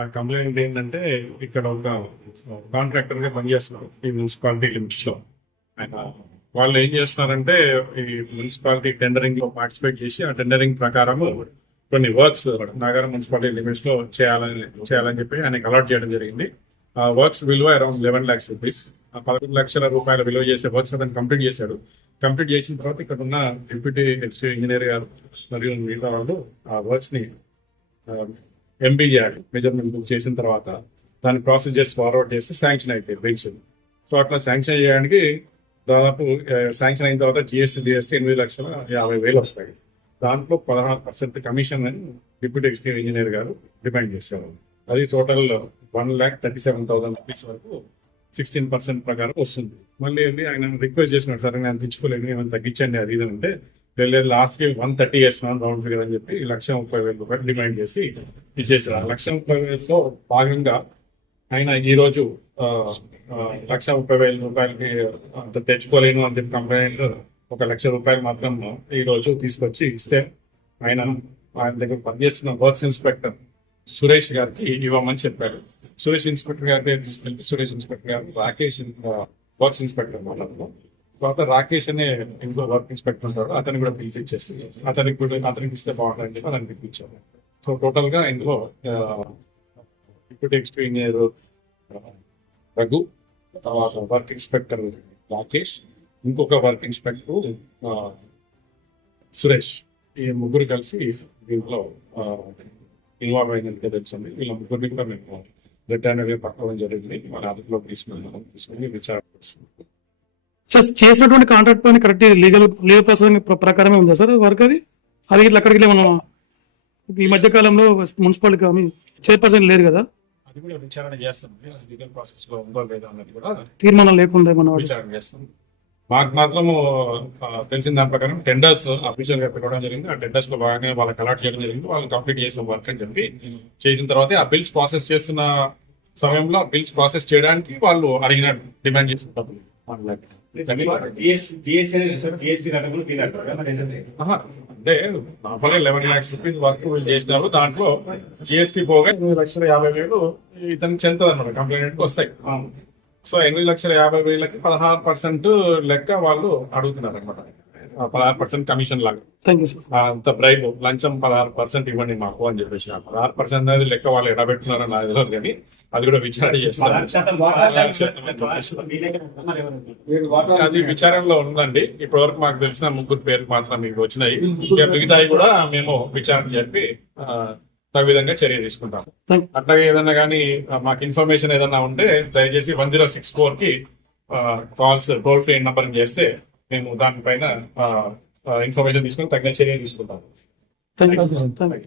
ఆ కంప్లైంట్ ఏంటంటే ఇక్కడ ఒక కాంట్రాక్టర్గా పనిచేస్తున్నారు ఈ మున్సిపాలిటీ లిమిట్స్లో. ఆయన వాళ్ళు ఏం చేస్తున్నారంటే ఈ మున్సిపాలిటీ టెండరింగ్లో పార్టిసిపేట్ చేసి ఆ టెండరింగ్ ప్రకారం కొన్ని వర్క్స్ నగర మున్సిపాలిటీ లిమిట్స్లో చేయాలని చేయాలని చెప్పి ఆయనకి అలాట్ చేయడం జరిగింది. ఆ వర్క్స్ విలువ అరౌండ్ లెవెన్ లాక్స్ రూపీస్. ఆ పదకొండు లక్షల రూపాయల విలువ చేసే వర్క్స్ అతను కంప్లీట్ చేశాడు. కంప్లీట్ చేసిన తర్వాత ఇక్కడ ఉన్న డిప్యూటీ ఎక్స్టూ ఇంజనీర్ గారు మరియు మిగతా వాళ్ళు ఆ వర్క్స్ని ఎంబీ చేయాలి మెజర్మెంట్ బుక్ చేసిన తర్వాత దాన్ని ప్రాసెస్ ఫార్వర్డ్ చేస్తే శాంక్షన్ అయితే బిల్స్ సో అట్లా శాంక్షన్ చేయడానికి దాదాపు శాంక్షన్ అయిన తర్వాత జిఎస్టీ జిఎస్టీ ఎనిమిది లక్షల యాభై వేలు వస్తాయి. దాంట్లో పదహారు పర్సెంట్ కమిషన్ అని డిప్యూటీ ఎక్స్టూ ఇంజనీర్ గారు డిమాండ్ చేశారు. అది total one lakh thirty seven thousand rupees వరకు సిక్స్టీన్ పర్సెంట్ ప్రకారం వస్తుంది. మళ్ళీ వెళ్ళి ఆయన రిక్వెస్ట్ చేసినాడు సార్ నేను తెచ్చుకోలేను ఏమైనా తగ్గించండి అది ఇది అంటే లేదు లాస్ట్కి వన్ థర్టీ చేస్తున్నాను రౌండ్ ఫిగర్ అని చెప్పి లక్ష ముప్పై వేల రూపాయలు డిమాండ్ చేసి ఇచ్చేసారు. ఆ లక్ష ముప్పై వేలతో భాగంగా ఆయన ఈ రోజు లక్ష ముప్పై వేల రూపాయలకి అంత తెచ్చుకోలేను అని చెప్పి కంప్లైంట్ ఒక లక్ష రూపాయలు మాత్రం ఈ రోజు తీసుకొచ్చి ఇస్తే ఆయన ఆయన దగ్గర పనిచేస్తున్న వర్క్స్ ఇన్స్పెక్టర్ సురేష్ గారికి ఇవ్వమని చెప్పారు. సురేష్ ఇన్స్పెక్టర్ గారి పేరు తీసుకెళ్తే సురేష్ ఇన్స్పెక్టర్ గారు రాకేష్ వర్క్స్ ఇన్స్పెక్టర్ మాట్లాడుతున్నాం తర్వాత రాకేష్ అనే ఇంకో వర్క్ ఇన్స్పెక్టర్ ఉంటాడు. అతని కూడా పిలిపించేసి అతనికి కూడా అతనికి ఇస్తే బాగుంటుంది చెప్పి అతనికి సో టోటల్గా ఇందులో డిప్యూటీ ఇంజనీర్ రఘు తర్వాత వర్క్ ఇన్స్పెక్టర్ రాకేష్ ఇంకొక వర్క్ ఇన్స్పెక్టర్ సురేష్. ఈ ముగ్గురు కలిసి దీంట్లో ఇన్వాల్వ్ అయినందుకే తెలిసింది వీళ్ళ ముగ్గురిని కూడా మేము రిటర్న్ అనేది పక్కన జరిగింది. మన అదుపులో తీసుకున్నాము. తీసుకుని విచారణ చేస్తున్నాం. సార్ చేసినటువంటి కాంట్రాక్ట్ పని కరెక్ట్ లీగల్ లీగల్ ప్రాసెసింగ్ ప్రకారమే ఉందా సార్ వర్క్ అది? అది ఇట్లా అక్కడికి మనం ఈ మధ్య కాలంలో మున్సిపాలిటీ కానీ చైర్పర్సన్ లేరు కదా? అది కూడా విచారణ చేస్తాం. లీగల్ ప్రాసెస్లో ఉందో లేదో అన్నది కూడా తీర్మానం లేకుండా మనం విచారణ చేస్తాం. మాకు మాత్రము ఆ, తెలిసిన దాని ప్రకారం టెండర్స్ అఫీషియల్గా పెట్టడం జరిగింది. ఆ టెండర్స్లో భాగంగా వాళ్ళకి అలాట్ చేయడం జరిగింది. వాళ్ళు కంప్లీట్ చేసిన వర్క్ అని చెప్పి. చేసిన తర్వాత ఆ బిల్స్ ప్రాసెస్ చేస్తున్న సమయంలో బిల్స్ ప్రాసెస్ చేయడానికి వాళ్ళు అడిగిన డిమాండ్ చేసిన డబ్బులు అంటే నార్మల్గా లెవెన్ లాక్స్ రూపీస్ వర్క్ వీళ్ళు చేసినారు. దాంట్లో జిఎస్టీ పోగా ఎనిమిది లక్షల యాభై వేలు ఇతనికి చెందుతుంది అనమాట కంప్లైంట్ వస్తాయి. సో ఎనిమిది లక్షల యాభై వేలకి పదహారు పర్సెంట్ లెక్క వాళ్ళు అడుగుతున్నారు అనమాట పదహారు పర్సెంట్ కమిషన్ లాగా. అంత బ్రైబ్ లంచం పదహారు పర్సెంట్ ఇవ్వండి మాకు అని చెప్పేసి పదహారు పర్సెంట్ అనేది లెక్క వాళ్ళు ఎడబెట్టున్నారో నాకు తెలియదు కానీ అది కూడా విచారణ చేస్తారు? అది విచారణలో ఉందండి. ఇప్పటి వరకు మాకు తెలిసిన ముగ్గురు పేరు మాత్రం మీకు వచ్చినాయి. ఇక మిగతాయి కూడా మేము విచారణ చెప్పి ఆ, తగు విధంగా చర్య తీసుకుంటాం అట్లాగే ఏదన్నా కానీ మాకు ఇన్ఫర్మేషన్ ఏదన్నా ఉంటే దయచేసి వన్ జీరో సిక్స్ ఫోర్కి కాల్స్ టోల్ ఫ్రీ నంబర్ చేస్తే మేము దానిపైన ఇన్ఫర్మేషన్ తీసుకుని తగిన చర్య తీసుకుంటాం థ్యాంక్ యూ థ్యాంక్ యూ